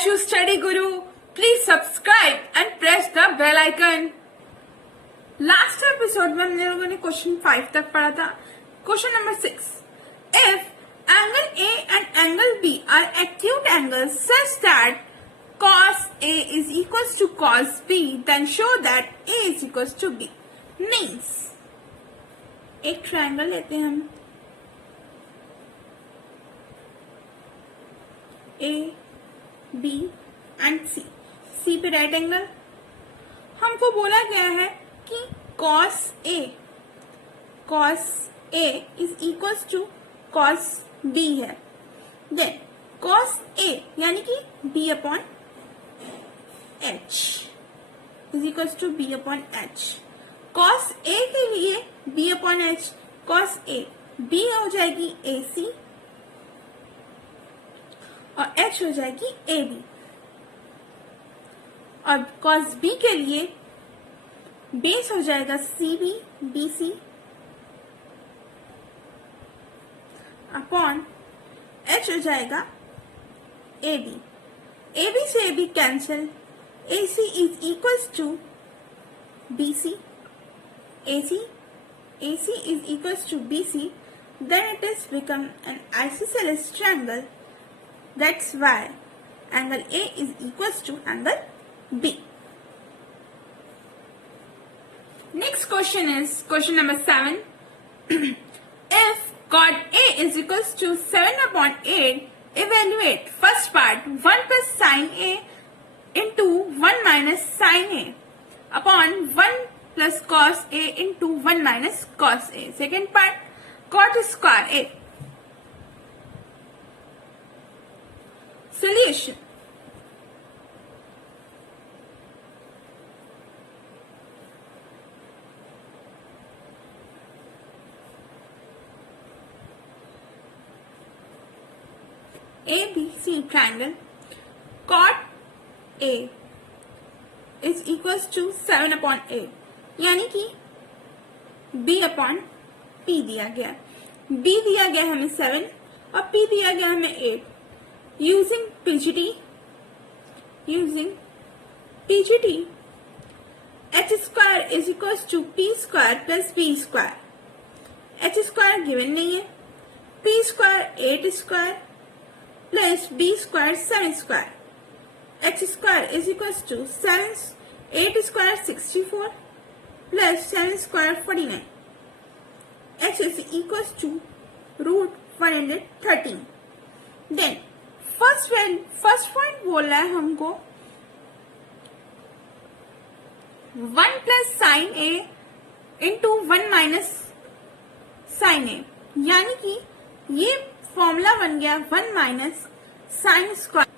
Ashu Study Guru. Please subscribe and press the bell icon. Last episode में हम लोगों ने क्वेश्चन 5 तक पढ़ा था. Question number 6. If angle A and angle B are acute angles such that cos A is equals to cos B, then show that A is equals to B. Means एक triangle लेते हैं हम A, B and C. C पे right angle. हमको बोला गया है कि cos A is equals to cos B है. Then cos A यानी कि B upon H is equals to B upon H. cos A के लिए B upon H, cos A B हो जाएगी AC और H हो जाएगी AB. और cos B के लिए बेस हो जाएगा CB BC अपॉन H हो जाएगा AB. AB से AB cancel. AC is equals to BC. AC is equals to BC. Then it is become an isosceles triangle. That's why angle A is equals to angle B. Next question is question number 7. If cot A is equals to 7 upon 8, evaluate first part 1 plus sin A into 1 minus sin A upon 1 plus cos A into 1 minus cos A. Second part cot square A. Solution. ABC triangle. Cot A is equals to 7 upon 8. यानी कि B upon P दिया गया. B दिया गया हमें 7 और P दिया गया हमें 8. Using PGT, H square is equals to P square plus B square. H square given नहीं है. P square 8 square plus B square 7 square. H square is equals to 8 square 64 plus 7 square 49. H is equals to root 113. Then first point बोल रहा है हमको 1 plus sin A into 1 minus sin A. यानी कि ये formula बन गया 1 minus sin square.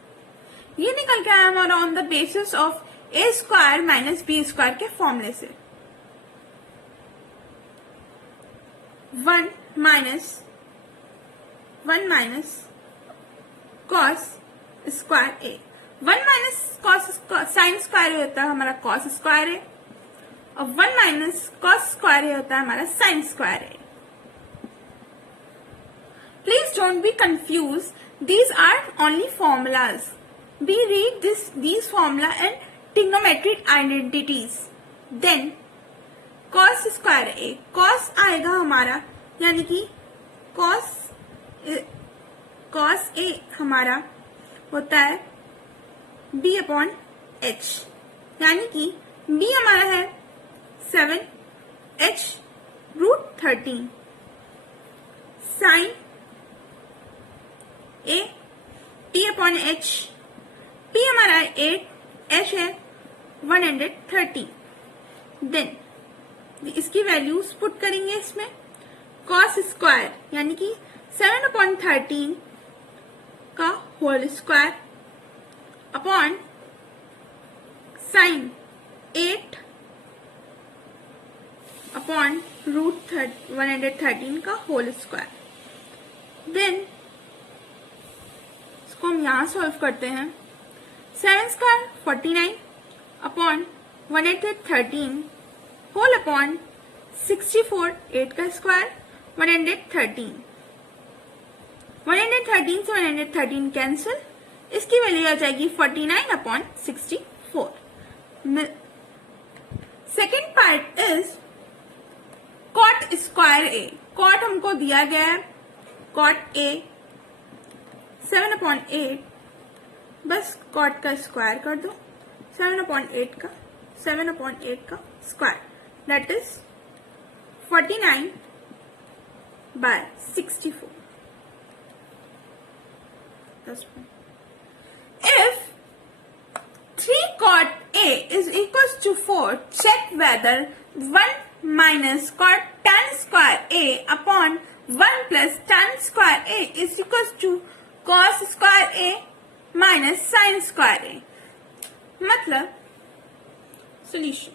ये निकल के आया हमारा on the basis of A square minus B square के फॉर्मूले से. 1 minus cos square A. 1 minus cos sin square होता है हमारा cos स्क्वायर A और 1 minus cos स्क्वायर होता है हमारा sin square A. Please don't be confused. These are only formulas. We read these formula and trigonometric identities. Then cos square A. cos आएगा हमारा यानी कि cos A हमारा होता है B अपॉन H. यानी कि B हमारा है 7 H root 13 sine A P upon H. P हमारा है 8 H है 113. देन इसकी वैल्यूज पुट करेंगे इसमें. cos स्क्वायर यानी कि 7 अपॉन 13 का whole square upon sine 8 upon root 113 का होल स्क्वायर. देन इसको हम यहां सॉल्व करते हैं. 7 स्क्वायर 49 अपॉन 113 होल अपॉन 64 8 का स्क्वायर 113. 113 से 113 कैंसिल. इसकी वैल्यू आ जाएगी 49/64। Second part is cot square A. Cot हमको दिया गया है, कॉट ए 7/8, बस कॉट का स्क्वायर कर दो, 7/8 का square, that is 49/64। If 3 cot A is equals to 4, check whether 1 minus cot tan square A upon 1 plus tan square A is equals to cos square A minus sin square A। मतलब solution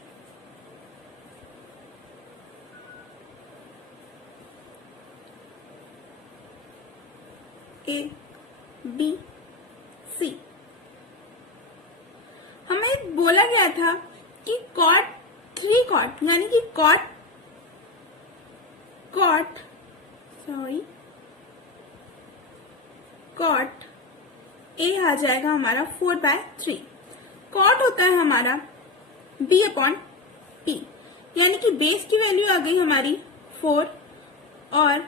A, B, C। हमें बोला गया था कि cot 3 cot यानी कि cot A आ जाएगा हमारा 4/3। कॉट होता है हमारा B/P, यानी कि बेस की वैल्यू आ गई हमारी 4 और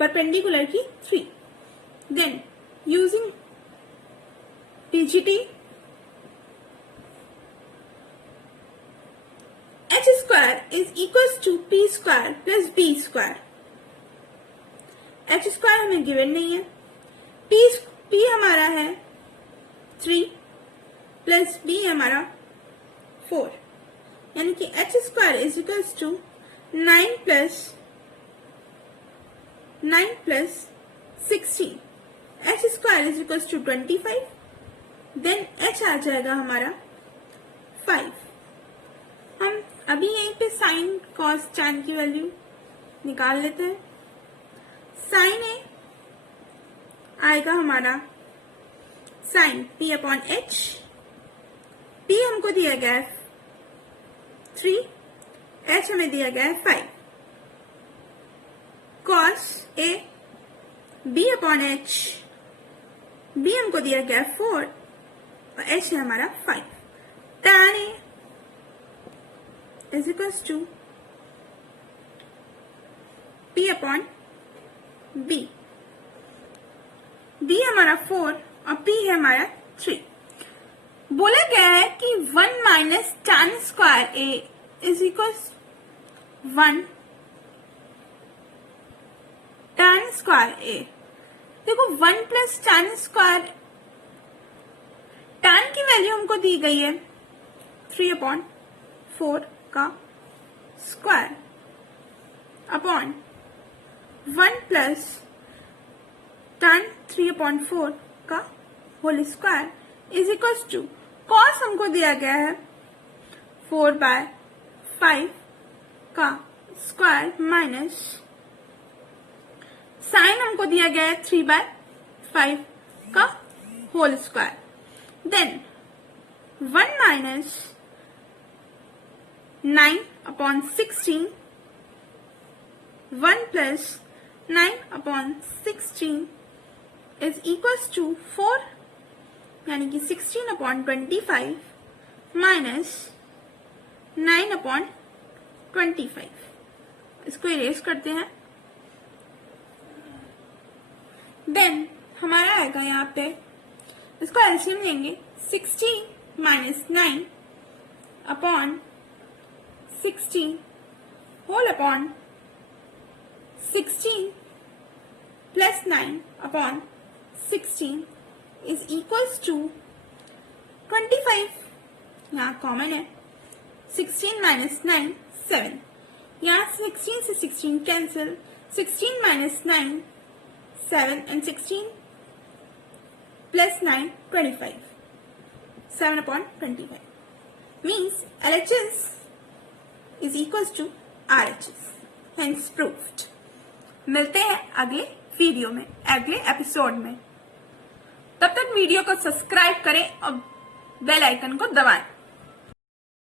परपेंडिकुलर की 3। Then using PGT, H square is equals to P square plus B square। H square हमें गिवन नहीं है, P हमारा है 3 प्लस B हमारा 4, यानी कि H square is equals to 9 plus 16। H square is equals to 25, then H आ जाएगा हमारा 5। हम अभी यहीं पे साइन कॉस टैन की वैल्यू निकाल लेते हैं। साइन ए आएगा हमारा साइन P/H, P हमको दिया गया है 3, H हमें दिया गया है 5। कॉस ए B/H, B हमको दिया गया है 4 और H है हमारा 5। tan A is equals to P/B, B हमारा 4 और P है हमारा 3। बोला गया है कि 1 minus tan square A is equals 1 tan square A। देखो 1 plus tan square, tan की वैल्यू हमको दी गई है 3/4 का स्क्वायर अपॉन 1 प्लस tan 3/4 का whole square is equals to cos हमको दिया गया है 4/5 का स्क्वायर माइनस साइन हमको दिया गया है 3/5 का whole square. Then 1 minus 9/16, 1 plus 9/16 is equals to 4, यानी कि 16/25 minus 9/25। इसको इरेज करते हैं। देन हमारा आएगा यहाँ पे, इसको एलसीएम लेंगे, 16 minus 9/16 whole upon 16 plus 9/16 is equals to 25। यहाँ कॉमन है, 16 minus 9 7, यहाँ 16 से 16 cancel, 16 minus 9 7 and 16 plus 9 25, 7/25 means LHS is equals to RHS, hence proved। मिलते हैं अगले वीडियो में, अगले एपिसोड में। तब तक वीडियो को सब्सक्राइब करें और बेल आइकन को दबाएं।